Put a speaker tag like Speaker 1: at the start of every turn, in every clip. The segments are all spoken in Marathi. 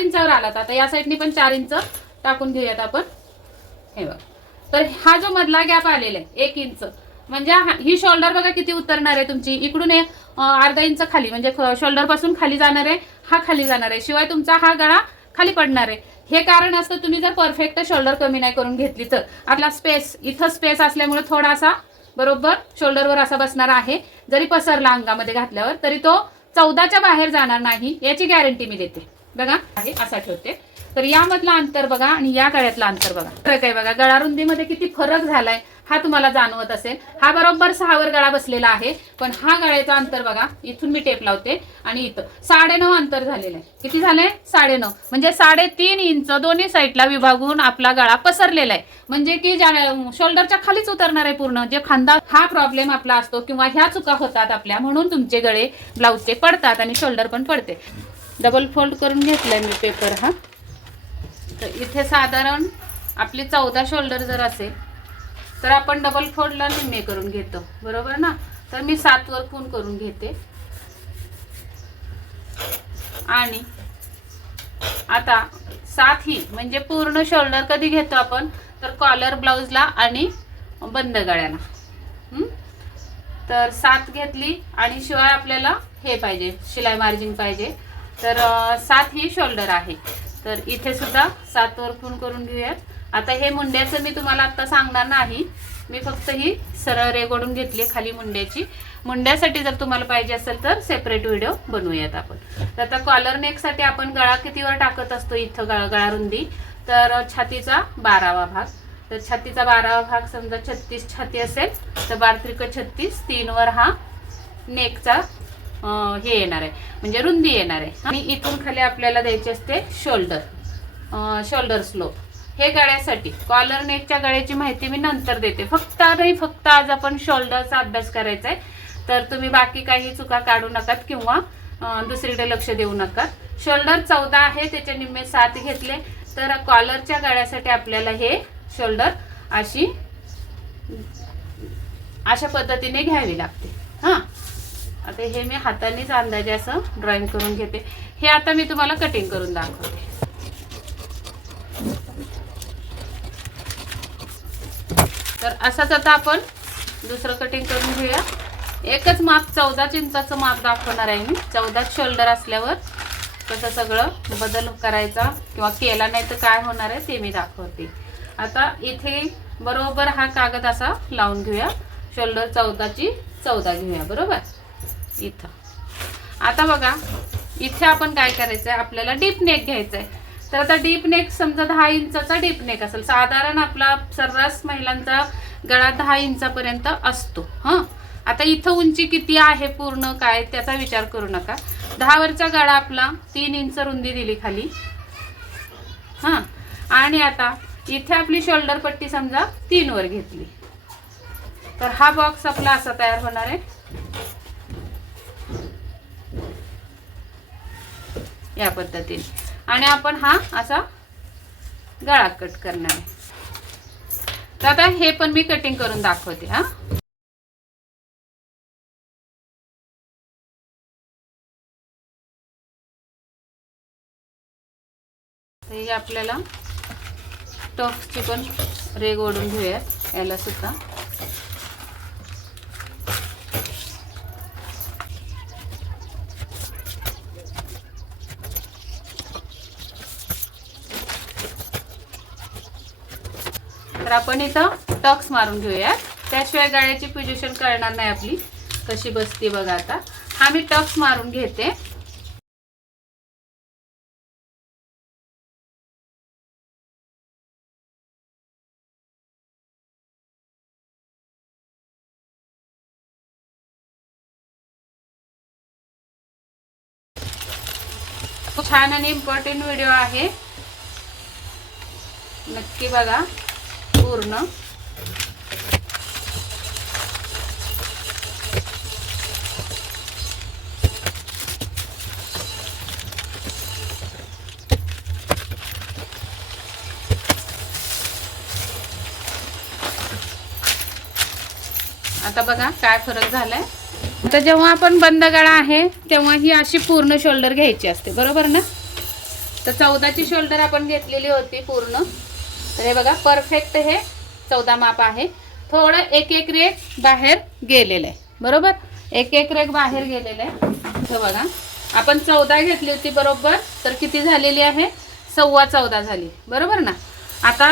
Speaker 1: इंचावर आलात. आता या साईडने पण चार इंच टाकून घेऊयात आपण. हे बघा. तर हा जो मधला गॅप आलेला आहे एक इंच. म्हणजे ही शोल्डर बघा किती उतरणार आहे तुमची. इकडून एक अर्धा इंच खाली म्हणजे शोल्डरपासून खाली जाणार आहे हा खाली जाणार आहे. शिवाय तुमचा हा गळा खाली पडणार आहे. हे कारण असतं तुम्ही जर परफेक्ट शोल्डर कमी नाही करून घेतली तर. आपला स्पेस इथं स्पेस असल्यामुळे थोडासा बरोबर शोल्डरवर असा बसणार आहे. जरी पसरला अंगामध्ये घातल्यावर तरी तो चौदाच्या बाहेर जाणार नाही याची गॅरंटी मी देते. बघा आहे असा ठेवते. तर यामधला अंतर बघा आणि या गळ्यातला अंतर बघा. फरक आहे बघा गळारुंदीमध्ये किती फरक झालाय हा तुम्हाला जाणवत असेल. हा बरोबर सहावर गळा बसलेला आहे पण हा गळ्याचा अंतर बघा इथून मी टेप लावते आणि इथं. साडेनऊ अंतर झालेलं आहे. किती झालंय? साडेनऊ. म्हणजे साडेतीन इंच दोन्ही साईडला विभागून आपला गळा पसरलेला आहे. म्हणजे की ज्या शोल्डरच्या खालीच उतरणार आहे पूर्ण. जे खांदा हा प्रॉब्लेम आपला असतो किंवा ह्या चुका होतात आपल्या म्हणून तुमचे गळे ब्लाऊजचे पडतात आणि शोल्डर पण पडते. डबल फोल्ड करून घेतलाय मी पेपर हा. तर इथे साधारण आपली चौदा शोल्डर जर असेल तर आपण डबल फोल्डला निम्मे करून घेतो. बरोबर ना? तर मी सातवर खून करून घेते. आणि आता सात ही म्हणजे पूर्ण शोल्डर कधी घेतो आपण? तर कॉलर ब्लाऊजला आणि बंद गळ्याला. तर सात घेतली आणि शिवाय आपल्याला हे पाहिजे शिलाई मार्जिन पाहिजे. तर सात ही शोल्डर आहे. तर इथे सुद्धा सातवर खून करून घेऊयात. आता हे मुंड्याचं मी तुम्हाला आता सांगणार नाही. मी फक्त ही सरळ रेगोडून घेतली खाली मुंड्याची. मुंड्यासाठी जर तुम्हाला पाहिजे असेल तर सेपरेट व्हिडिओ बनवूयात आपण. तर आता कॉलर नेकसाठी आपण गळा कितीवर टाकत असतो इथं गळा गळा रुंदी? तर छातीचा बारावा भाग. तर छातीचा बारावा भाग समजा छत्तीस छाती असेल तर बारत्रिक छत्तीस तीनवर हा नेकचा हे येणार आहे. म्हणजे रुंदी येणार आहे. आणि इथून खाली आपल्याला द्यायचे असते शोल्डर शोल्डर स्लोप हे गळ्यासाठी. कॉलर नेकच्या गळ्याची माहिती मी नंतर देते. फक्त नाही फक्त आज आपण शोल्डरचा अभ्यास करायचा आहे. तर तुम्ही बाकी काही चुका काढू नकात किंवा दुसरीकडे लक्ष देऊ नका शोल्डर चौदा आहे त्याच्या निम्मे सात घेतले. तर कॉलरच्या गळ्यासाठी आपल्याला हे शोल्डर अशी अशा पद्धतीने घ्यावी लागते. हां. आता हे मी हातानेच अंदाजे असं ड्रॉइंग करून घेते. हे आता मी तुम्हाला कटिंग करून दाखवते. तर असंच आता आपण दुसरं कटिंग करून घेऊया. एकच माप चौदा इंचाचं माप दाखवणार आहे मी. चौदाच शोल्डर असल्यावर कसं सगळं बदल करायचा किंवा केला नाही तर काय होणार आहे ते मी दाखवते. आता इथे बरोबर हा कागद असा लावून घेऊया. शोल्डर चौदाची चौदा घेऊया बरोबर? इथं. आता बघा इथे आपण काय करायचं आहे आपल्याला डीप नेक घ्यायचं आहे तर आता डीप नेक समजा दहा इंचाचा डीप नेक असेल. साधारण आपला सर्रास महिलांचा गळा दहा इंचापर्यंत असतो. हां? आता इथं उंची किती आहे पूर्ण काय त्याचा विचार करू नका. दहावरचा गळा आपला तीन इंच रुंदी दिली खाली. हां? आणि आता इथे आपली शोल्डर पट्टी समजा तीनवर घेतली. तर हा बॉक्स आपला असा तयार होणार आहे. या पद्धतीने. आणि आपण हा असा गळा कट करणार आहे. तर आता हे पण मी कटिंग करून दाखवते हा. हे आपल्याला टफची पण रेग ओढून घेऊयात. याला सुद्धा तर आपण इथं टक्स मारून घेऊयात. त्याशिवाय गळ्याची पोजिशन करणार नाही आपली. कशी बसते बघा आता. हा मी टक्स मारून घेते. खूप छान आणि इम्पॉर्टंट व्हिडिओ आहे. नक्की बघा. पूर्ण. आता बघा काय फरक झालाय. आता जेव्हा आपण बंद गळा आहे तेव्हा ही अशी पूर्ण शोल्डर घ्यायची असते. बरोबर ना? तर चौदाची शोल्डर आपण घेतलेली होती पूर्ण. तर हे बघा परफेक्ट हे चौदा माप आहे. थोडं एक एक रेग बाहेर गेलेलं आहे. बरोबर? एक एक रेग बाहेर गेलेलं आहे. इथं बघा आपण चौदा घेतली होती बरोबर तर किती झालेली आहे? सव्वा चौदा झाली. बरोबर ना? आता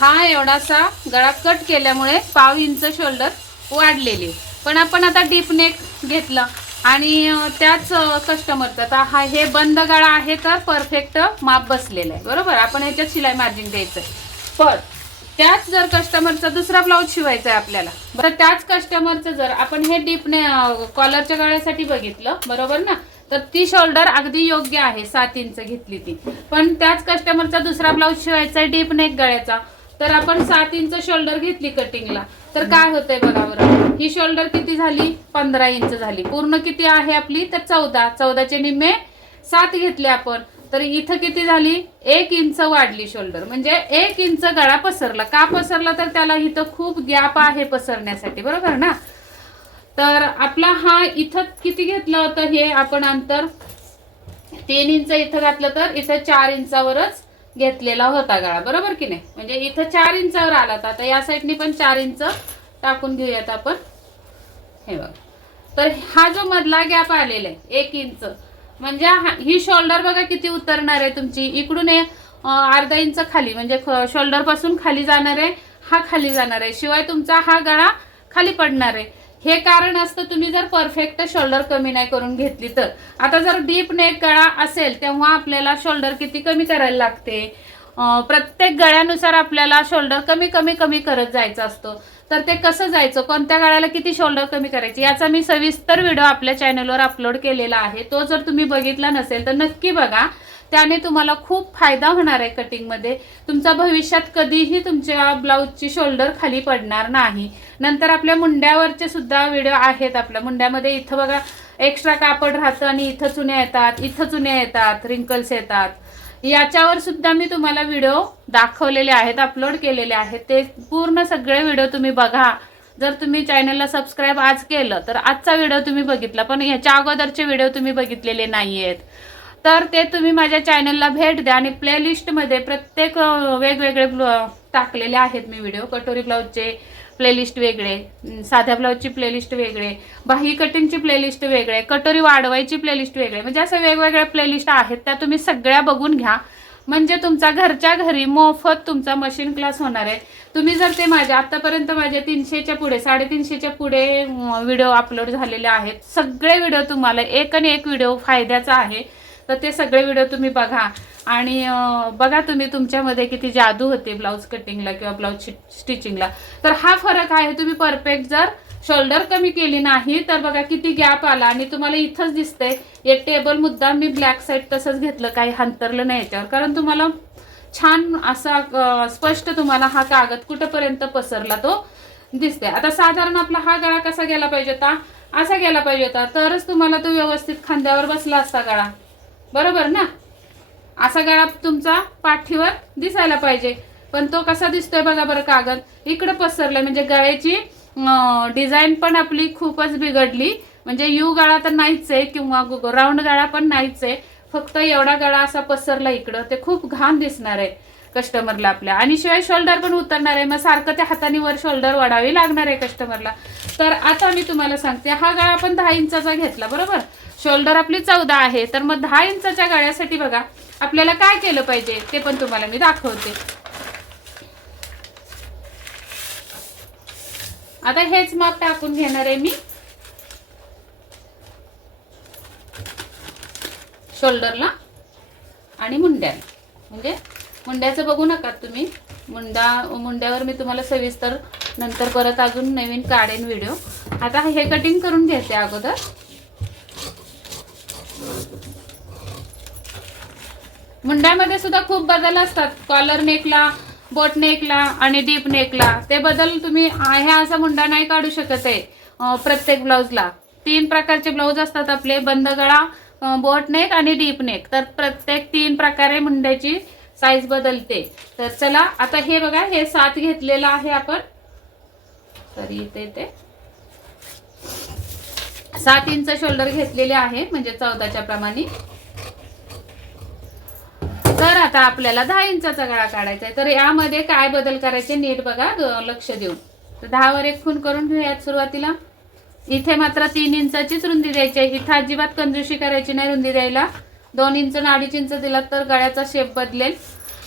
Speaker 1: हा एवढासा गळा कट केल्यामुळे पाव इंच शोल्डर वाढलेली आहे. पण आपण आता डीप नेक घेतलं. आणि त्याच कस्टमरचा आता हा हे बंद गळा आहे तर परफेक्ट माप बसलेलं आहे. बरोबर? आपण ह्याच्यात शिलाई मार्जिन द्यायचं आहे. पण त्याच जर कस्टमरचा दुसरा ब्लाऊज शिवायचा आहे आपल्याला तर त्याच कस्टमरचं जर आपण हे डीपने कॉलरच्या गळ्यासाठी बघितलं बरोबर ना? तर ती शोल्डर अगदी योग्य आहे सात इंच घेतली ती. पण त्याच कस्टमरचा दुसरा ब्लाऊज शिवायचा आहे डीप नेक गळ्याचा. तर आपण सात इंच शोल्डर घेतली कटिंगला. तर काय होतंय बघा बरं. ही शोल्डर किती झाली? पंधरा इंच झाली. पूर्ण किती आहे आपली? तर चौदा. चौदाचे निम्मे सात घेतले आपण. तर इथं किती झाली? एक इंच वाढली शोल्डर. म्हणजे एक इंच गळा पसरला. का पसरला? तर त्याला इथं खूप गॅप आहे पसरण्यासाठी. बरोबर ना? तर आपला हा इथं किती घेतलं? होतं हे आपण अंतर तीन इंच इथं घातलं तर इथं चार इंचावरच घेतलेला होता गळा. बरोबर की नाही? म्हणजे इथं चार इंचावर आला होता आता या साईडनी पण चार इंच टाकून घेऊयात आपण. हे बघा. तर हा जो मधला गॅप आलेला आहे एक इंच. म्हणजे हा- ही शोल्डर बघा किती उतरणार आहे तुमची. इकडून अर्धा इंच खाली म्हणजे शोल्डरपासून खाली जाणार आहे हा खाली जाणार आहे. शिवाय तुमचा हा गळा खाली पडणार आहे. हे कारण असतं तुम्ही जर परफेक्ट शोल्डर कमी नाही करून घेतली तर. आता जर डीप नेक गळा असेल तेव्हा आपल्याला शोल्डर किती कमी करायला लागते? प्रत्येक गळ्यानुसार आपल्याला शोल्डर कमी कमी कमी करत जायचं असतं. तर ते कसं जायचं? कोणत्या गळ्याला किती शोल्डर कमी करायची? याचा मी सविस्तर व्हिडिओ आपल्या चॅनलवर अपलोड केलेला आहे. तो जर तुम्ही बघितला नसेल तर नक्की बघा. त्याने तुम्हाला खूप फायदा होणार आहे कटिंगमध्ये तुमचा भविष्यात कधीही तुमच्या ब्लाऊजची शोल्डर खाली पडणार नाही. नंतर आपल्या मुंड्यावरचे सुद्धा व्हिडिओ आहेत आपल्या. मुंड्यामध्ये इथं बघा एक्स्ट्रा कापड राहतं आणि इथं चुन्या येतात इथं चुन्या येतात रिंकल्स येतात. याच्यावर सुद्धा मी तुम्हाला व्हिडिओ दाखवलेले आहेत अपलोड केलेले आहेत. ते पूर्ण सगळे व्हिडिओ तुम्ही बघा. जर तुम्ही चॅनलला सबस्क्राईब आज केलं तर आजचा व्हिडिओ तुम्ही बघितला पण ह्याच्या अगोदरचे व्हिडिओ तुम्ही बघितलेले नाही आहेत तर ते तुम्ही माझ्या चॅनलला भेट द्या आणि प्लेलिस्टमध्ये प्रत्येक वेगवेगळे टाकलेले आहेत मी व्हिडिओ कटोरी ब्लाऊजचे प्लेलिस्ट वेगळे साध्या ब्लाऊजची प्लेलिस्ट वेगळे बाही कटिंगची प्लेलिस्ट वेगळे कटोरी वाढवायची प्लेलिस्ट वेगळे. म्हणजे असं वेगवेगळ्या प्लेलिस्ट आहेत त्या तुम्ही सगळ्या बघून घ्या. म्हणजे तुमचा घरच्या घरी मोफत तुमचा मशीन क्लास होणार आहे. तुम्ही जर ते माझ्या आतापर्यंत माझे तीनशेच्या पुढे साडेतीनशेच्या पुढे व्हिडिओ अपलोड झालेले आहेत. सगळे व्हिडिओ तुम्हाला एक आणि एक व्हिडिओ फायद्याचा आहे. तर ते सगळे व्हिडिओ तुम्ही बघा. आणि बघा तुम्ही तुमच्यामध्ये किती जादू होते ब्लाऊज कटिंगला किंवा ब्लाऊज स्टिचिंगला तर हा फरक आहे तुम्ही परफेक्ट जर शोल्डर कमी केली नाही तर बघा किती गॅप आला. आणि तुम्हाला इथंच दिसतंय हे टेबल मुद्दा मी ब्लॅक साईड तसंच घेतलं काही हंतरलं नाही याच्यावर. कारण तुम्हाला छान असा स्पष्ट तुम्हाला हा कागद कुठंपर्यंत पसरला तो दिसते आता साधारण आपला हा गळा कसा गेला पाहिजे होता? असा गेला पाहिजे होता. तरच तुम्हाला तो व्यवस्थित खांद्यावर बसला असता गळा. बरोबर ना? असा गळा तुमचा पाठीवर दिसायला पाहिजे. पण तो कसा दिसतोय बघा बरं कागद. इकडं पसरलाय. म्हणजे गळ्याची डिझाईन पण आपली खूपच बिघडली. म्हणजे यू गळा तर नाहीच आहे किंवा राऊंड गळा पण नाहीच आहे. फक्त एवढा गळा असा पसरला इकडं. ते खूप घाण दिसणार आहे. कस्टमरला आपल्या. आणि शिवाय शोल्डर पण उतरणार आहे. मग सारखं त्या हाताने वर शोल्डर वाढावी लागणार आहे कस्टमरला तर आता मी तुम्हाला सांगते हा गळा आपण दहा इंचाचा घेतला बरोबर? शोल्डर आपली चौदा आहे. तर मग दहा इंचाच्या गळ्यासाठी बघा आपल्याला काय केलं पाहिजे ते पण तुम्हाला मी दाखवते. आता हेच माप टाकून घेणार आहे मी. शोल्डरला आणि मुंड्याला. म्हणजे मुंड्याचं बघू नका तुम्ही. मुंडा मुंड्यावर मी तुम्हाला सविस्तर नंतर परत अजून नवीन काढेन व्हिडिओ आता हे कटिंग करून घेते अगोदर. मुंड्यामध्ये सुद्धा खूप बदल असतात. कॉलर नेकला बोट नेकला आणि डीप नेकला ते बदल तुम्ही ह्या असा मुंडा नाही काढू शकत आहे प्रत्येक ब्लाऊजला तीन प्रकारचे ब्लाऊज असतात आपले बंद गळा बोट नेक आणि डीप नेक तर प्रत्येक तीन प्रकारे मुंड्याची साईज बदलते. तर चला आता हे बघा हे सात घेतलेलं आहे आपण. सॉरी इथे ते सात इंच शोल्डर घेतलेले आहे म्हणजे चौदाच्या प्रमाणे. तर आता आपल्याला दहा इंचाचा गळा काढायचा आहे. तर यामध्ये काय बदल करायचे नीट बघा लक्ष देऊन. तर दहावर एक खून करून घेऊयात सुरुवातीला. इथे मात्र तीन इंचाचीच रुंदी द्यायची आहे. इथं अजिबात कंजुशी करायची नाही रुंदी द्यायला. दोन इंच आणि अडीच इंच दिला तर गळ्याचा शेप बदलेल.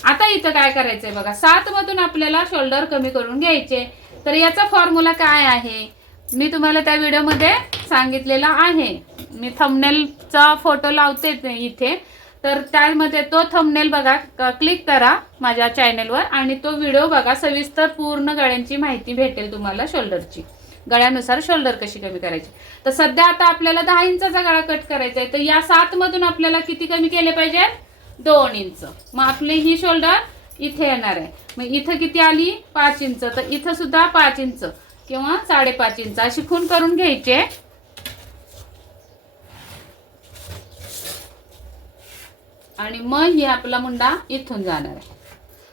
Speaker 1: आता इथं काय करायचंय बघा सात मधून आपल्याला शोल्डर कमी करून घ्यायचे. तर याचा फॉर्म्युला काय आहे? मी तुम्हाला त्या व्हिडिओमध्ये सांगितलेला आहे. मी थंबनेलचा फोटो लावते इथे. तर त्यामध्ये तो थंबनेल बघा क्लिक करा माझ्या चॅनलवर आणि तो व्हिडिओ बघा सविस्तर पूर्ण गळ्यांची माहिती भेटेल तुम्हाला शोल्डरची गळ्यानुसार शोल्डर कशी कमी करायची? तर सध्या आता आपल्याला दहा इंचाचा गळा कट करायचा आहे. तर या सात मधून आपल्याला किती कमी केले पाहिजे? दोन इंच. मग आपली ही शोल्डर इथे येणार आहे. मग इथं किती आली? पाच इंच. तर इथं सुद्धा पाच इंच किंवा साडेपाच इंच. अशी खून करून घ्यायचे आणि मग ही आपला मुंडा इथून जाणार आहे.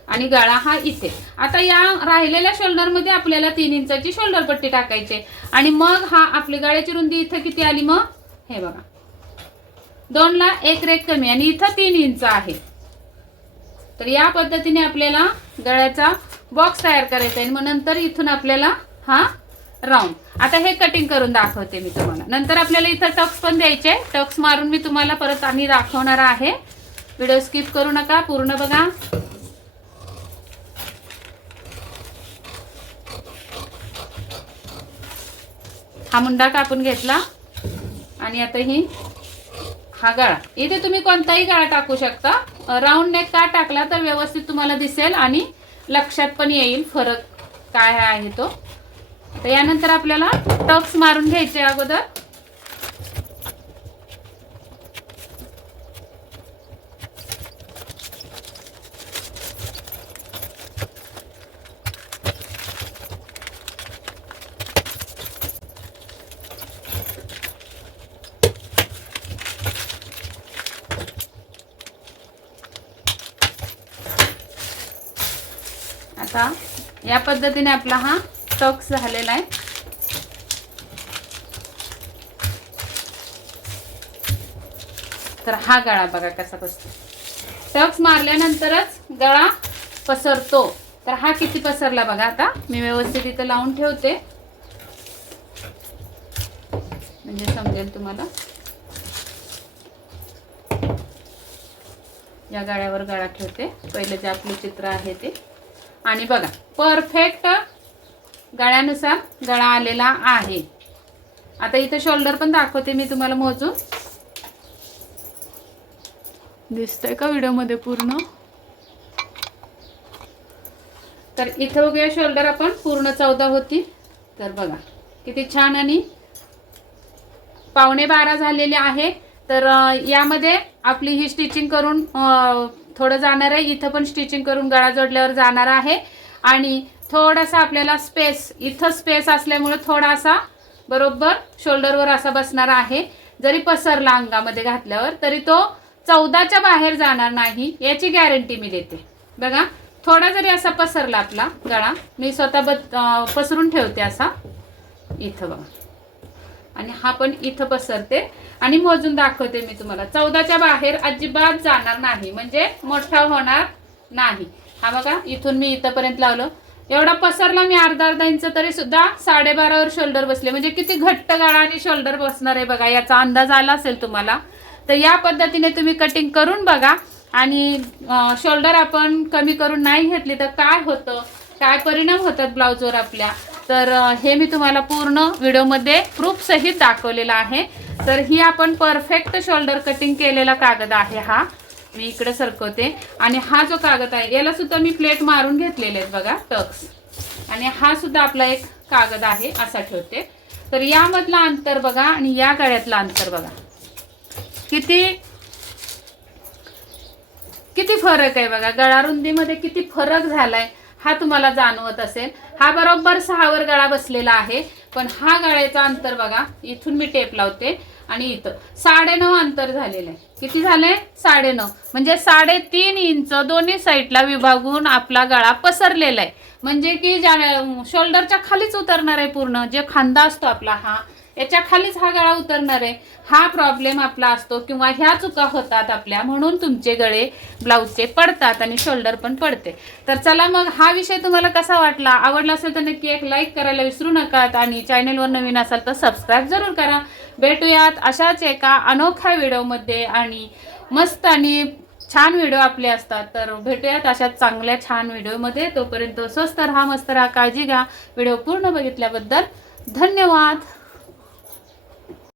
Speaker 1: आणि गळा हा इथे. आता या राहिलेल्या शोल्डरमध्ये आपल्याला तीन इंचाची शोल्डर पट्टी टाकायची आणि मग हा आपली गळ्याची रुंदी इथं किती आली मग? हे बघा. दोनला एक रेक कमी आणि इथं तीन इंच आहे. तर या पद्धतीने आपल्याला गळ्याचा बॉक्स तयार करायचा आहे. मग नंतर इथून आपल्याला हा राऊंड आता हे कटिंग करून दाखवते मी तुम्हाला. नंतर आपल्याला इथं टक्स पण द्यायचे टक्स मारून मी तुम्हाला परत आणि दाखवणार आहे. व्हिडिओ स्किप करू नका. पूर्ण बघा. हा मुंडा कापून घेतला. आणि आता ही हा गळा. इथे तुम्ही कोणताही गळा टाकू शकता. राऊंड नेक का टाकला तर व्यवस्थित तुम्हाला दिसेल आणि लक्षात पण येईल फरक काय आहे तो. तर यानंतर आपल्याला टक्स मारून घ्यायचे अगोदर आता या पद्धतीने आपला हा टक्स झालेला आहे. तर हा गळा बघा कसा बसतो. टक्स मारल्यानंतरच गळा पसरतो. तर हा किती पसरला बघा आता. मी व्यवस्थित इथं लावून ठेवते. म्हणजे समजेल तुम्हाला. या गाळ्यावर गळा ठेवते. पहिले जे आपले चित्र आहे ते. आणि बघा परफेक्ट गळ्यानुसार गळा आलेला आहे. आता इथं शोल्डर पण दाखवते मी तुम्हाला मोजून. दिसतंय का व्हिडिओमध्ये पूर्ण? तर इथं बघूया शोल्डर आपण पूर्ण चौदा होती तर बघा किती छान आणि पावणे बारा झालेले आहे. तर यामध्ये आपली ही स्टिचिंग करून थोडं जाणार आहे. इथं पण स्टिचिंग करून गळा जोडल्यावर जाणार आहे. आणि थोडासा आपल्याला स्पेस इथं स्पेस असल्यामुळे थोडासा बरोबर शोल्डरवर असा बसणार आहे. जरी पसरला अंगामध्ये घातल्यावर तरी तो चौदाच्या बाहेर जाणार नाही याची गॅरंटी मी देते. बघा थोडा जरी असा पसरला आपला गळा मी स्वतः बद पसरून ठेवते असा. इथं बघा. आणि हा पण इथं पसरते. आणि मोजून दाखवते मी तुम्हाला. चौदाच्या बाहेर अजिबात जाणार नाही. म्हणजे मोठा होणार नाही. हा बघा इथून मी इथंपर्यंत लावलं. एवढा पसरला मी अर्धा अर्धा इंच तरी सुद्धा साडेबारावर शोल्डर बसले. म्हणजे किती घट्ट गाळा आणि शोल्डर बसणार आहे बघा याचा अंदाज आला असेल तुम्हाला. तर या पद्धतीने तुम्ही कटिंग करून बघा. आणि शोल्डर आपण कमी करून नाही घेतली तर काय होतं? काय परिणाम होतात ब्लाऊजवर आपल्या? तर हे मी तुम्हाला पूर्ण व्हिडिओमध्ये प्रूफ सहित दाखवलेला आहे. तर ही आपण परफेक्ट शोल्डर कटिंग केलेला कागद आहे हा. मी इकडे सरकवते. आणि हा जो कागद आहे याला सुद्धा मी प्लेट मारून घेतलेले आहेत बघा टक्स आणि हा सुद्धा आपला एक कागद आहे असा ठेवते. तर यामधला अंतर बघा आणि या गळ्यातलं अंतर बघा. किती किती फरक आहे बघा. गळा रुंदीमध्ये किती फरक झालाय हा तुम्हाला जाणवत असेल. हा बरोबर सहावर गळा बसलेला आहे. पण हा गळ्याचा अंतर बघा इथून मी टेप लावते आणि इथं. साडेनऊ अंतर झालेलं आहे. किती झालंय? साडेनऊ. म्हणजे साडेतीन इंच दोन्ही साईडला विभागून आपला गळा पसरलेला आहे. म्हणजे की ज्या शोल्डरच्या खालीच उतरणार आहे पूर्ण. जे खांदा असतो आपला हा याच्या खालीच हा गळा उतरणार आहे. हा प्रॉब्लेम आपला असतो किंवा ह्या चुका होतात आपल्या म्हणून तुमचे गळे ब्लाऊजचे पडतात आणि शोल्डर पण पडते. तर चला मग हा विषय तुम्हाला कसा वाटला? आवडला असेल तर नक्की एक लाईक करायला विसरू नका आणि चॅनलवर नवीन असाल तर सबस्क्राईब जरूर करा. भेटूयात अशाच एका अनोख्या व्हिडिओमध्ये आणि मस्त आणि छान व्हिडिओ आपले असतात. तर भेटूयात अशा चांगल्या छान व्हिडिओमध्ये तोपर्यंत स्वस्त राहा मस्त राहा काळजी घ्या. व्हिडिओ पूर्ण बघितल्याबद्दल धन्यवाद.